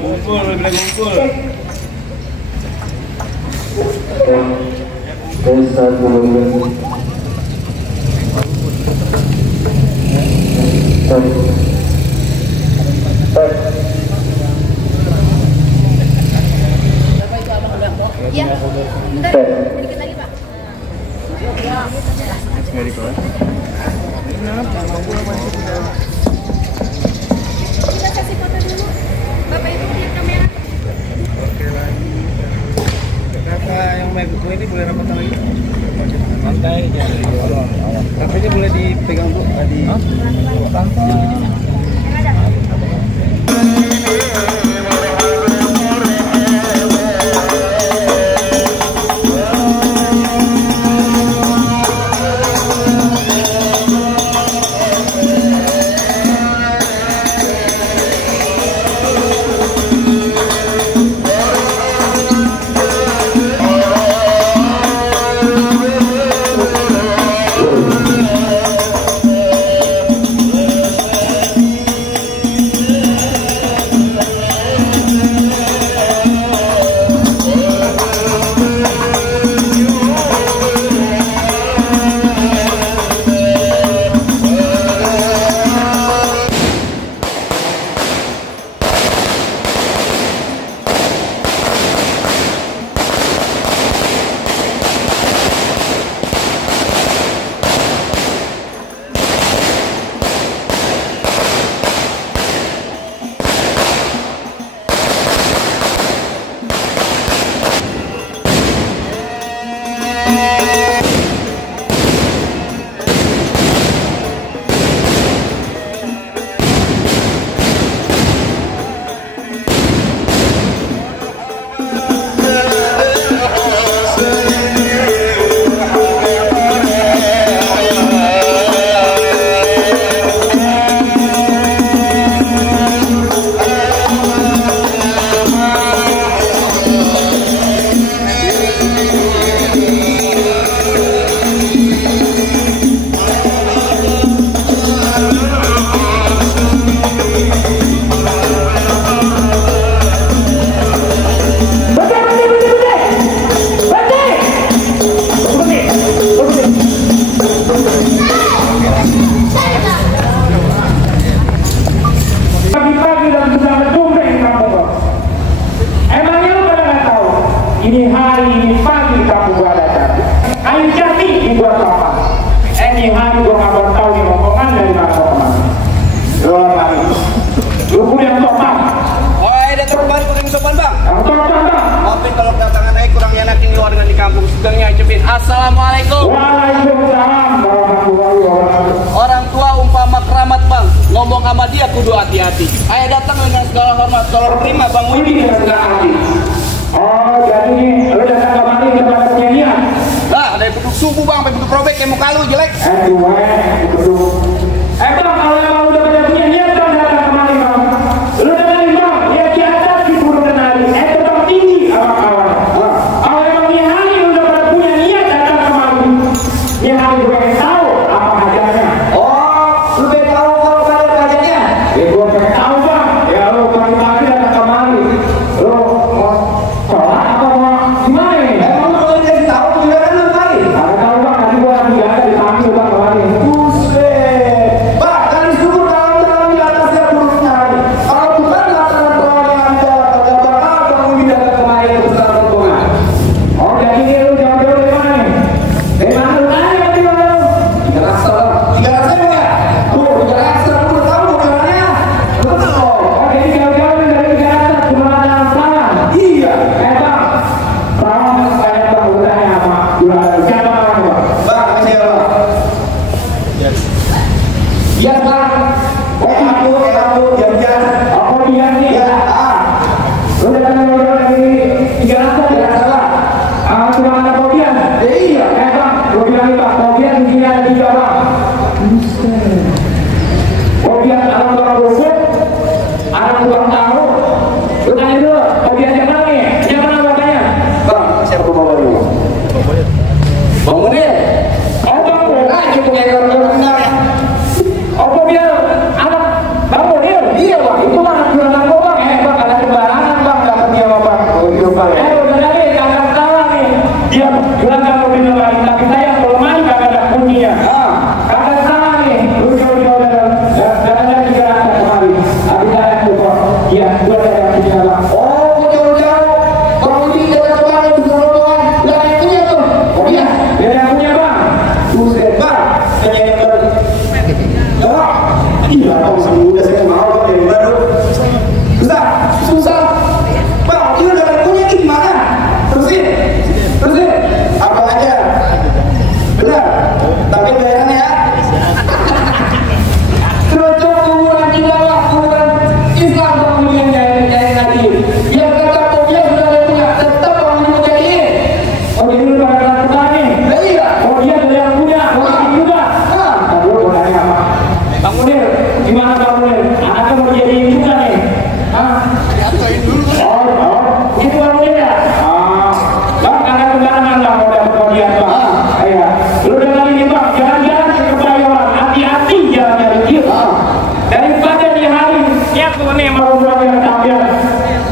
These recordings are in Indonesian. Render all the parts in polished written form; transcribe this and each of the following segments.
Ngumpul, bilang ngumpul. Desa Gunung. Ya, bentar, dikit lagi Pak. Kita kasih foto dulu. Bapak Ibu lihat kamera. Oke lagi. Kakak yang main buku ini boleh rapat lagi? Santai jangan didorong. HP-nya boleh dipegang Bu? Di santai. Ini hari, ini pagi kamu gua datang. Kayu jati dibuat apa? Ini hari gua nggak tahu nih ngomongan dari mana ngomongan. Doa lagi. Lu yang sopan. Oh, ada terbang kuning sopan bang. Yang sopan bang. Maafin kalau kedatangan saya kurang enak yang luar dengan di kampung. Sugengnya cepin. Assalamualaikum. Waalaikumsalam warahmatullahi wabarakatuh. Orang tua umpama keramat bang. Ngomong sama dia kudu hati-hati. Ayah datang dengan segala hormat. Tolong terima bang Widi dengan segala hati. Oh, jadi nih, lu datang kemari ke tempat penyanyian? Lah, dari beduk subuh bang, sampai beduk robek kayak muka lu jelek. Beduk. Bang, kalau emang udah pada punya niat bang datang kemari bang. Lu dengerin bang, ya di atas diburu kenali. Tetap tinggi sama kawan. Kalau emang ini hari udah pada punya niat datang kemari, ini hari gue pengen tahu apa hajatnya. Oh, lu pengen tahu kalau kalian hajatnya? Ya gue pengen tahu bang. Ya lu pagi-pagi datang kemari. Lu mau sholat apa mau gimana ini? Emang lu kalau dikasih tahu juga kan lu kali. Ada tahu bang, tadi gue lagi ada di samping bang kemarin. Buset. Bang, tadi subuh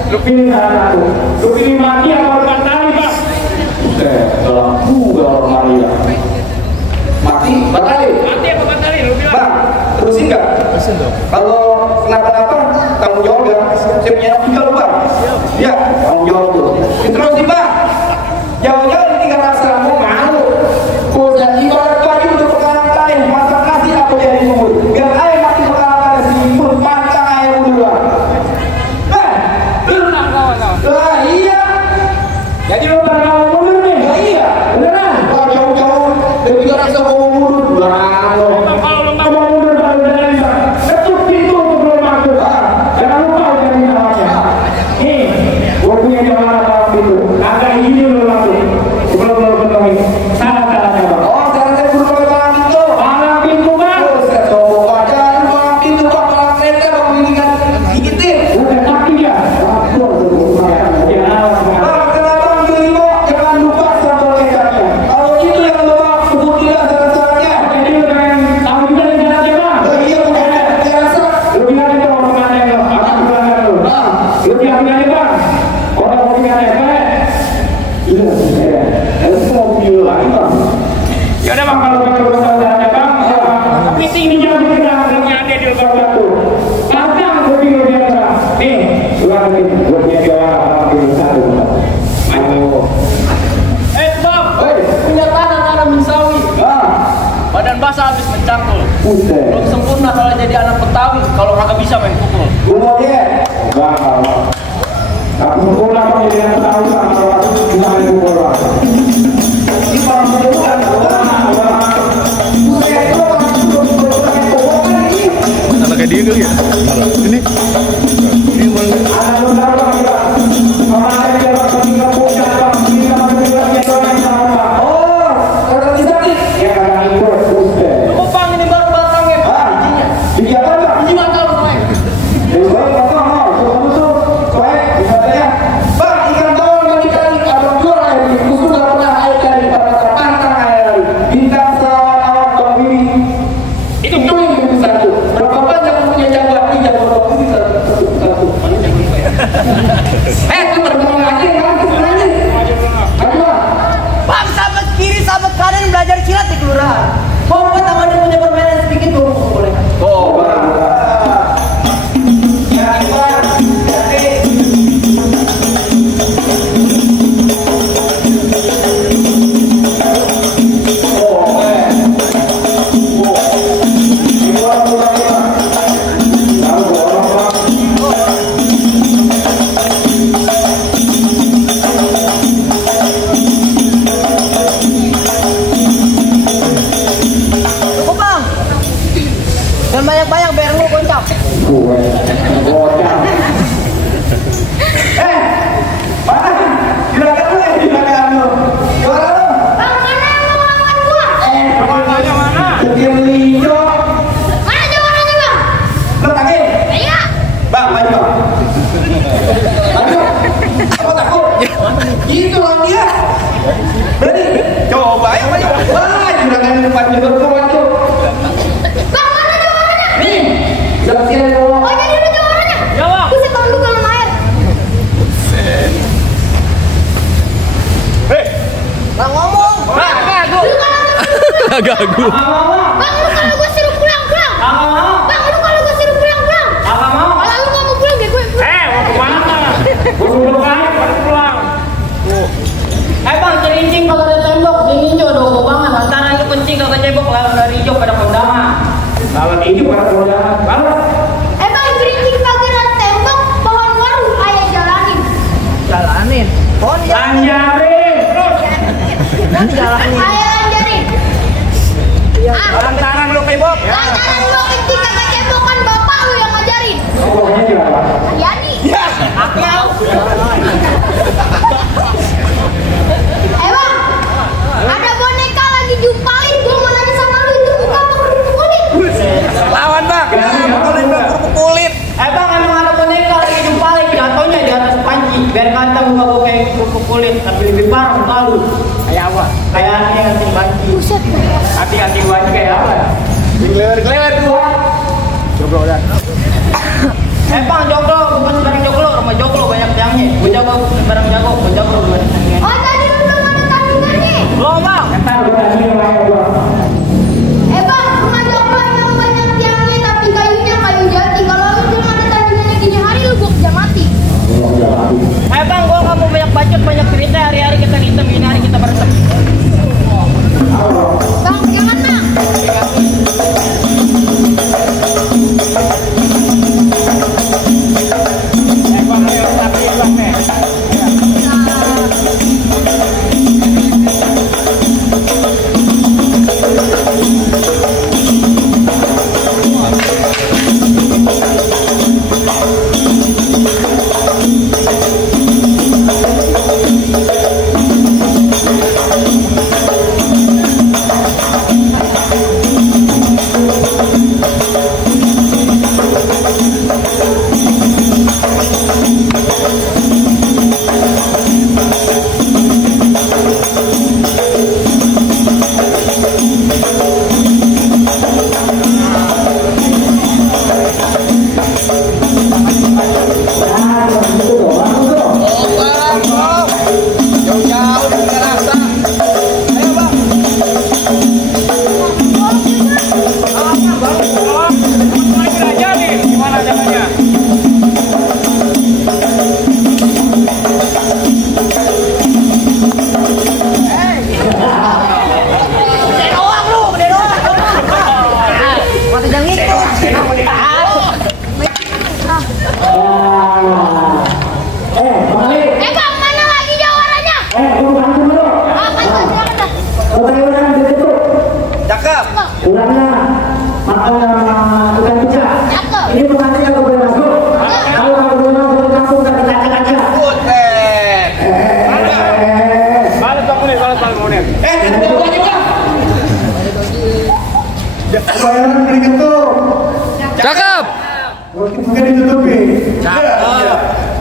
Lu pilih salah satu. Lu pilih mati apa bukan tali, Pak? Lampu kalau Maria. Mati, batalin. Mati apa batalin? Lu bilang. Bang, terusin nggak? Terusin dong. Kalau kenapa-napa, tanggung jawab ya. Saya punya tinggal lu, Bang. Ya, tanggung jawab tuh. Terusin, Bang. Jauh-jauh ini nggak rasa mau malu. Udah ibarat baju udah pekarangan air, masak nasi apa jadi bubur. Biar air mati pekarangan simpul, pancang air dulu. Lah iya. Jadi lu pada mau mundur nih? Lah iya. Beneran? Kalau jauh-jauh lebih nggak rasa mau mundur. Kalau lu mau mundur baru dari sana. Ketuk pintu untuk belum masuk. Jangan lupa jadi namanya. Nih, gua punya jalan apa pintu. Agak ini lu masuk. Sebelum lu penuhi. Salah-salahnya, Bang. Oh, jangan saya buru palang pintu. Palang pintu, Bang. Saya coba jangan palang pintu, Bang. Palang kereta, Bang. Ini kan digitir. Bukan kaki dia. Bang, kenapa ambil limo? Jangan lupa sambal kecapnya. Kalau itu yang lu bawa, sebut tidak jalan-jalannya. Jadi lu pengen tahu juga nih jalannya, Bang. Iya, bukan biasa. Lu bilang itu omongannya lo. Aku bilangnya lu. Lu bilang Bang. Orang mau bilang iya, saya. Harus mau video lagi, Bang. Ya udah, Bang, kalau pakai bahasa jalannya, Bang. Meeting di jam kita hanya ada di Lebak Batu. Pasang video dia, Bang. Nih, gua punya jalan video satu. Ayo. Bang. Punya tanah mensawi. Badan basah habis mencangkul. Belum sempurna kalau jadi anak Betawi. Kalau kagak bisa main pukul. Gua mau dia. Bang. Aku sempurna Bang jadi yang tahu sama kalau aku bisa main pukul, Bang. Ini Bang, bukan Anak kayak dia kali ya? Ini Bang, ini baru batangnya. Biji bakal main. Bang, sahabat kiri, sahabat kanan belajar silat di kelurahan. Pokoknya tangan punya permainan sedikit tuh boleh. Dan banyak-banyak biar lu goncang. Mana? Gerakan lu ya, gerakan lu. Gimana lu? Bang, mana yang mau lawan gua? Warnanya mana? Setir hijau. Mana jawabannya, Bang? Lu takut? Iya. Bang, maju, Bang. Maju. Apa takut? Gitu lah dia. Berani? Coba ya, maju. Wah, gerakan depan juga kuat tuh. Bang, mana jawabannya? Nih, setir dulu. Oh, jadi udah jawabannya? Ya, Bang. Buset, Bang, lu kalau air. Bang, ngomong. Bang, Lu kalau gagu. Bang, lu kalau gua suruh pulang. Bang, lu kalau gua suruh pulang. Kalau lu nggak mau pulang, deh gue. mau kemana? Buru-buru banget, pada pulang. Bang, celincing kalau ada tembok, dininjo dong, banget. Antara lu kencing kalau cebok, lalu dari hijau pada kondangan. Lawan ini pada kondangan. Bang, gerincing pagar tembok, pohon waru, ayah jalanin. Jalanin. Lanjarin. Ayah lanjarin. Lantaran lu cebok. Lantaran lu kencing kagak cebokan, bapak lu yang ngajarin. Pokoknya siapa? Yani. Akal. Bang, ada boneka lagi jumpalin, gua mau nanya sama lu, itu bukan kerupuk kulit. Lawan, Bang. Kerupuk kulit. Bang, emang ada boneka lagi jumpalin, jatuhnya di atas panci. Biar kata muka gua kayak kerupuk kulit, tapi lebih parah muka lu. Kayak apa? Kayak aneh nganting panci. Buset. Hati-hati gua aja kayak apa? Gelewer gua. Jomblo dah. Bang, jomblo, bukan sekarang jomblo, rumah jomblo banyak yang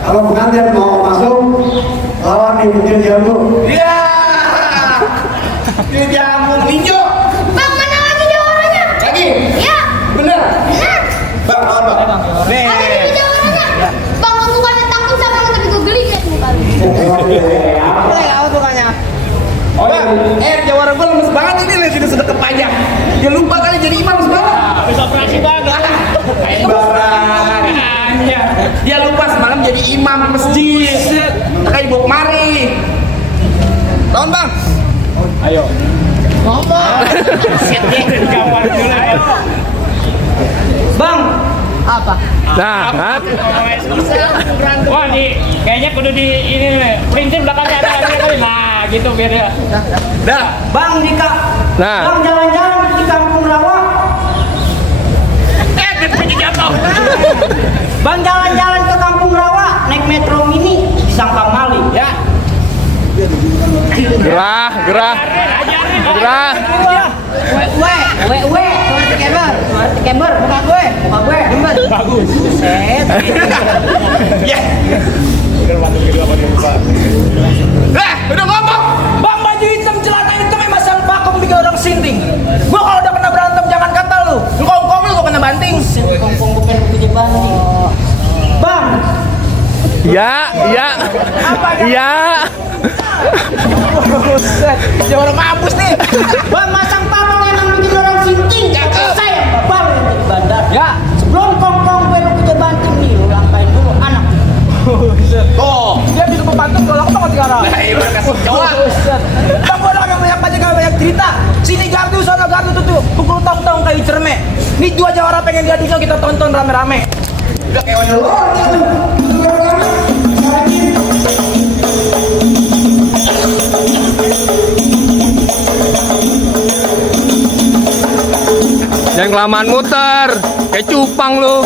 Kalau pengantin mau masuk, lawan nih Bujur Jambu. Iya. Bujur Jambu hijau. Bang, mana lagi jawarannya? Lagi? Iya. Bener. Benar. Bang, lawan bang. Nih. Ada di jawarannya. Bang, aku bukannya takut sama lu, tapi gue geli liat muka lu. Apa tukangnya? Oh, bang, jawara gue lemes banget ini lihat sudah sedekap aja. Dia lupa kali jadi imam semalam. Habis operasi banget. Barang. Dia lupa semalam jadi imam masjid. Kayak ibu kemari. Tahun bang. Ayo. Ngomong. Gambar dulu ayo. Bang, apa? Nah, kan? Wah, kayaknya kudu di ini prinsip belakangnya ada kali. Nah, gitu biar ya. Dah. Bang Dika. Nah. Bang jalan-jalan di Kampung Rawa. Jatuh. Bang jalan-jalan ke Kampung Rawa naik metro mini disangka maling ya. Gerah. Suara keber, muka gue, demen. Bagus. Set. Ya. Udah ngomong. Bang baju hitam celana hitam yang masang pakem bikin orang sinting. Gua kalau udah kena berantem jangan kata lu. Kongkong lu gua kena banting. Kongkong bukan punya banting. Bang. Ya. Jangan mampus nih. Bang masang pakem emang bikin orang sinting. Saya bang bandar. Ya. Sebelum kongkong gue lu punya banting nih, lu langkain dulu anak. Oh, Dia bisa membantu kalau aku banget sekarang. nah ini udah kasih jawab. Bang gue yang banyak cerita. Sini gardu sana gardu tuh pukul tong-tong kayak cerme. Nih dua jawara pengen lihat kita tonton rame-rame. Udah kayak wajah lu. Jangan kelamaan muter, kayak cupang lu.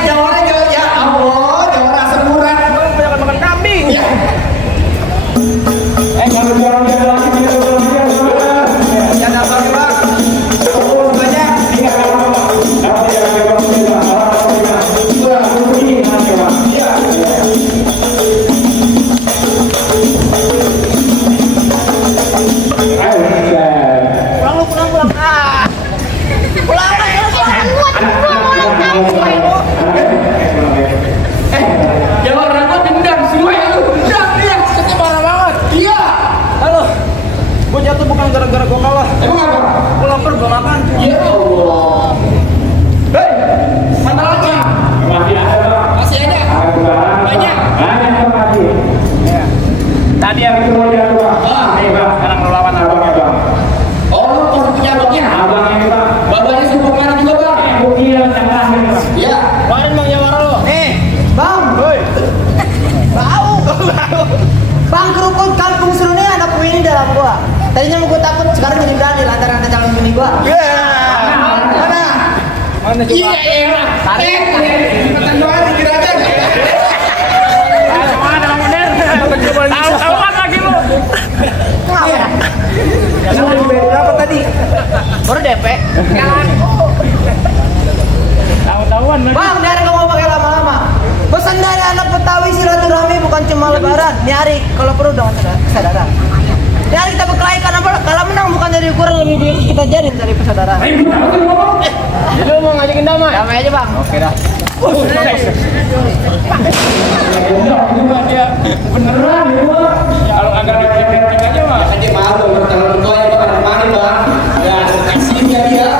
Jawara ya Allah, jawara semburan. Jangan makan kambing. Jangan jalan-jalan lagi. Jangan apa Pak. Oh, banyak. Pulang. Pulang. Jawara gua dendam semua itu. Dendam dia. Sakit parah banget. Iya. Halo. Gue jatuh bukan gara-gara gue kalah. Emang apa? Gue lapar gue makan. Ya Allah. Hei, mana lagi? Masih ada. Masih ada. Banyak. Tadi yang itu mau jatuh. Ah, Nih bang, sekarang melawan abangnya bang. oh, lu punya abangnya? Abangnya itu bang. Bapaknya sumpah mana juga bang? Bukti yang terakhir bang. Iya. Kemarin bang Jawara lo. Bang. Bau. Bang kerupuk kampung seru nih ada kue ini dalam gua. Tadinya mau gua takut, sekarang jadi berani lantaran ada calon bini gua. Mana? Mana coba? Iya. Tarik. Kata doa dikira aja. Tahu-tahuan lagi lu. Berapa tadi? Baru DP. Tahu-tahuan lagi. Bang, dari nggak mau pakai lama-lama. Pesan dari anak Betawi silaturahmi bukan cuma lebaran. Nyari kalau perlu dengan kesadaran. Nyari kita berkelahi karena apa? Kalau menang bukan dari ukuran, lebih kita jadi dari persaudaraan. Jadi lu mau ngajakin damai? Damai aja bang. Oke dah. Dia beneran itu. Kalau agak dipikir aja mah. Aja malu bertanggung tua ya bang. Kemarin bang. Ya kasih dia.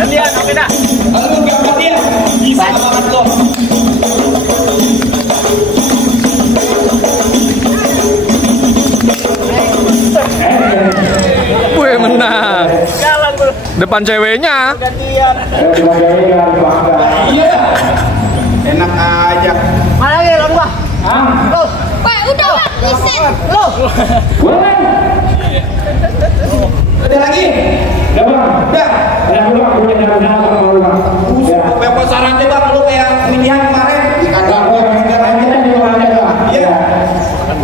Gantian, oke dah. Kalau lu gak gantian, bisa banget lo. Wih, menang. Jalan bro. Depan ceweknya. Gantian. Iya. Enak aja. Mana lagi lawan gua? Lo. Wah, udah bang, reset. Lo. Ada lagi? Udah bang. Udah. Udah dulu aku udah nyampe sama lu bang. Kayak pasaran aja bang, lu kayak pemilihan kemarin. Kagak gua kita di mana bang? Iya.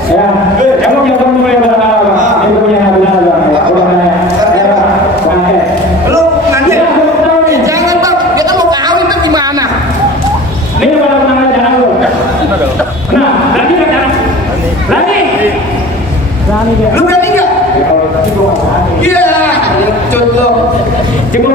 Ya. Kamu yang dulu yang benar bang. Itu yang benar bang. Udah nanya. Ya bang. Lu nanti. Jangan bang, dia kan mau kawin bang gimana? Ini pada menang jalan lu. Nah, berani kan jalan? Berani. Berani dia. Lu berani nggak? Iya. Cut lu. Cuma